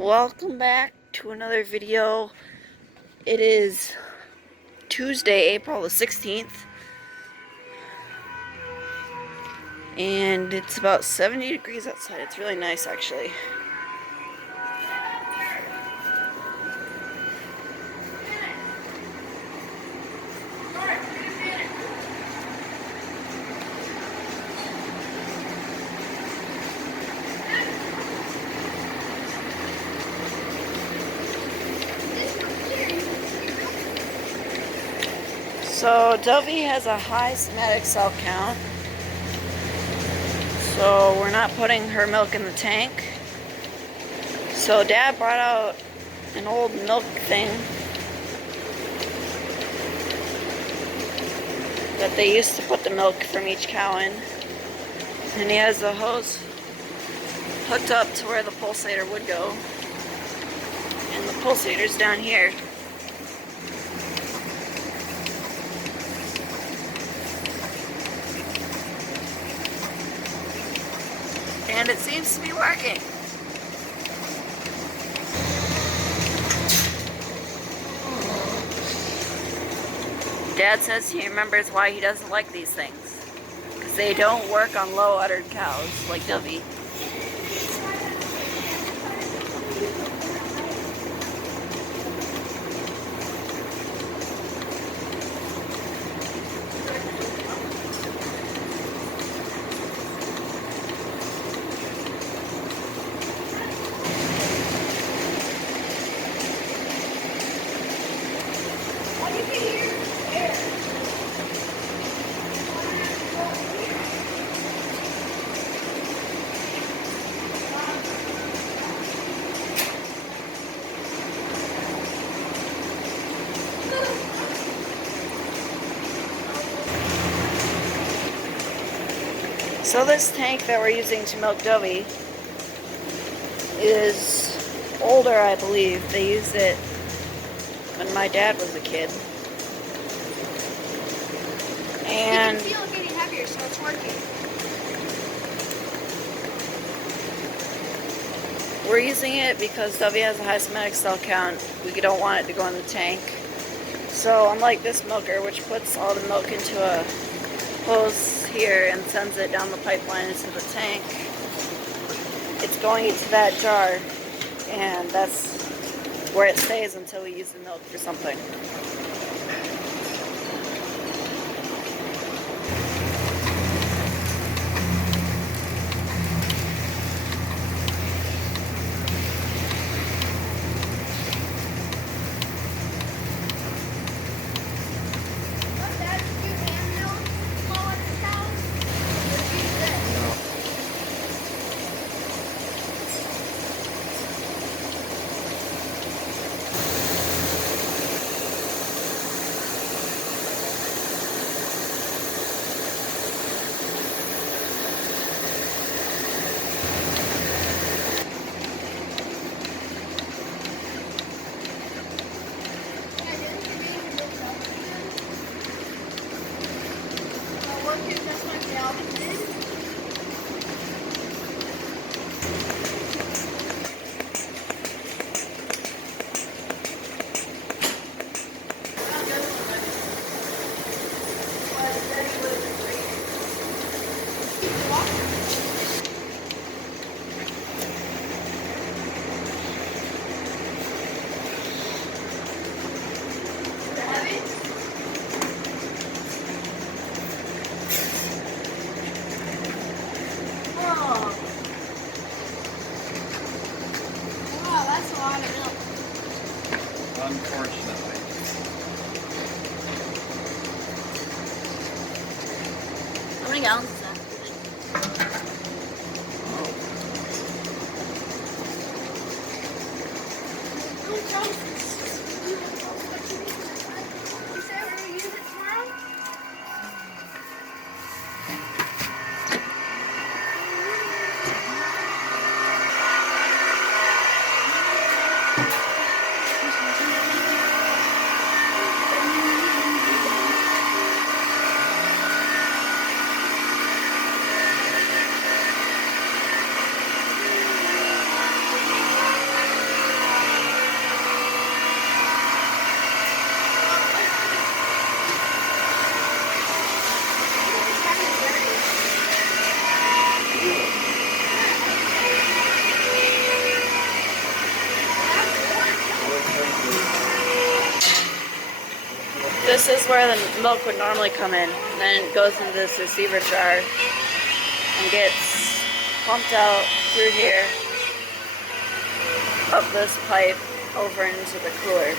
Welcome back to another video. It is Tuesday, April the 16th, and it's about 70 degrees outside. It's really nice, actually. So Dovey has a high somatic cell count, so we're not putting her milk in the tank. So Dad brought out an old milk thing that they used to put the milk from each cow in, and he has the hose hooked up to where the pulsator would go, and the pulsator's down here. And it seems to be working. Dad says he remembers why he doesn't like these things, because they don't work on low uddered cows like Dovey. So this tank that we're using to milk Dovey is older, I believe. They used it when my dad was a kid. And you can feel it getting heavier, so it's working. We're using it because Dovey has a high somatic cell count. We don't want it to go in the tank. So unlike this milker, which puts all the milk into a hose here and sends it down the pipeline into the tank, it's going into that jar, and that's where it stays until we use the milk for something. Unfortunately. How many gallons is that? this is where the milk would normally come in. And then it goes into this receiver jar and gets pumped out through here up this pipe over into the cooler.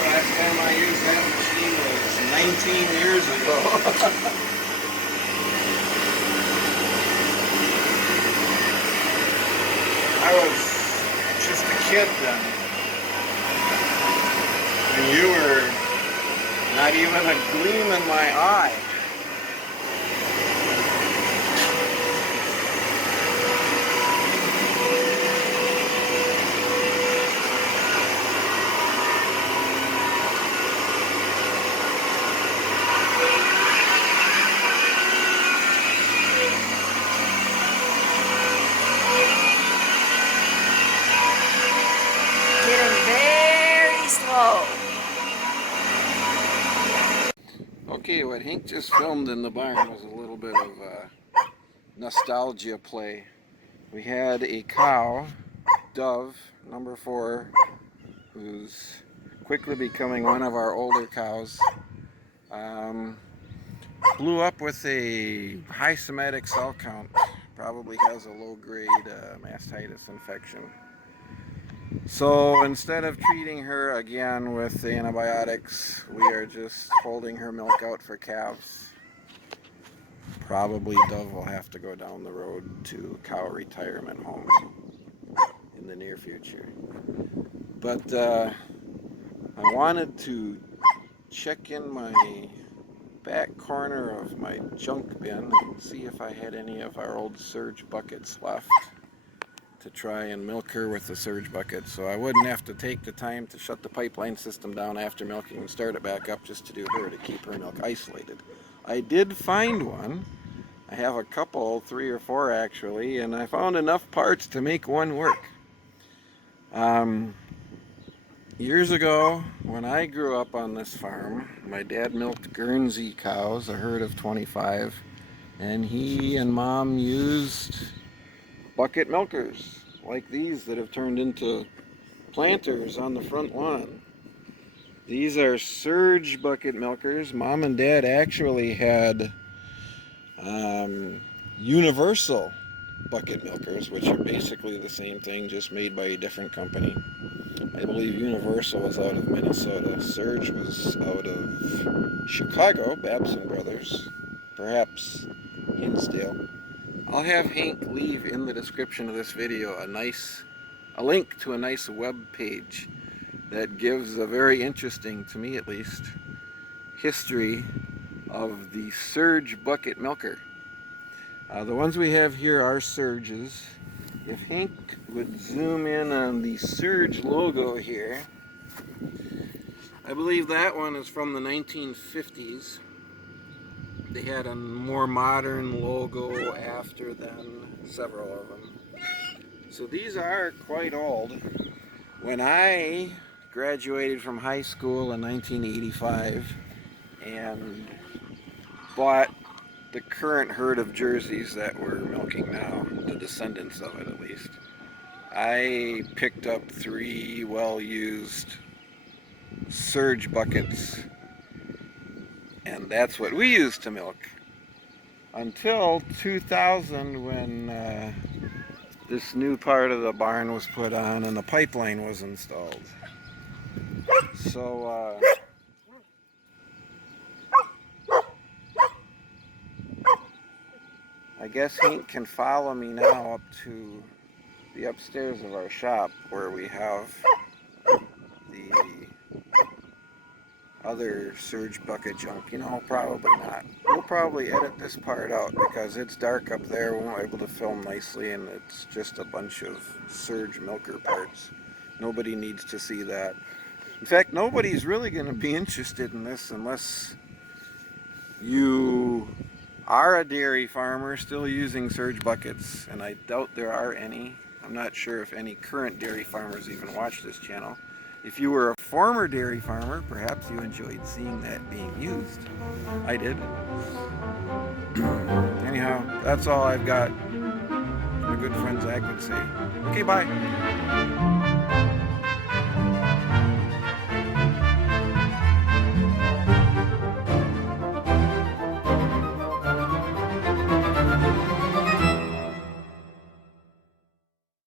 Last time I used that machine was 19 years ago. I was just a kid then. When you were not even a gleam in my eye. Okay, what Hank just filmed in the barn was a little bit of nostalgia play. We had a cow, Dove, number 4, who's quickly becoming one of our older cows. Blew up with a high somatic cell count, probably has a low-grade mastitis infection. So instead of treating her again with antibiotics, we are just holding her milk out for calves. Probably Dove will have to go down the road to cow retirement home in the near future. But I wanted to check in my back corner of my junk bin and see if I had any of our old surge buckets left to try and milk her with the surge bucket, so I wouldn't have to take the time to shut the pipeline system down after milking and start it back up just to do her, to keep her milk isolated. I did find one. I have a couple, 3 or 4 actually, and I found enough parts to make one work. Years ago, when I grew up on this farm, my dad milked Guernsey cows, a herd of 25, and he and Mom used bucket milkers like these that have turned into planters on the front lawn. These are surge bucket milkers. Mom and Dad actually had universal bucket milkers, which are basically the same thing, just made by a different company. I believe Universal was out of Minnesota. Surge was out of Chicago, Babson Brothers, perhaps Hinsdale. I'll have Hank leave in the description of this video a link to a nice web page that gives a very interesting, to me at least, history of the surge bucket milker. The ones we have here are surges. If Hank would zoom in on the surge logo here, I believe that one is from the 1950s. They had a more modern logo after then, several of them. So these are quite old. When I graduated from high school in 1985, and bought the current herd of Jerseys that we're milking now, the descendants of it at least. I picked up 3 well-used surge buckets, and that's what we used to milk until 2000, when this new part of the barn was put on and the pipeline was installed. So I guess Hank can follow me now up to the upstairs of our shop where we have the other surge bucket junk. You know, probably not. We'll probably edit this part out because it's dark up there. We won't be able to film nicely, and it's just a bunch of surge milker parts. Nobody needs to see that. In fact, nobody's really going to be interested in this unless you are a dairy farmer still using surge buckets, and I doubt there are any. I'm not sure if any current dairy farmers even watch this channel. If you were a former dairy farmer, perhaps you enjoyed seeing that being used. I did. Anyhow, that's all I've got. My good friend Zach would say. Okay, bye.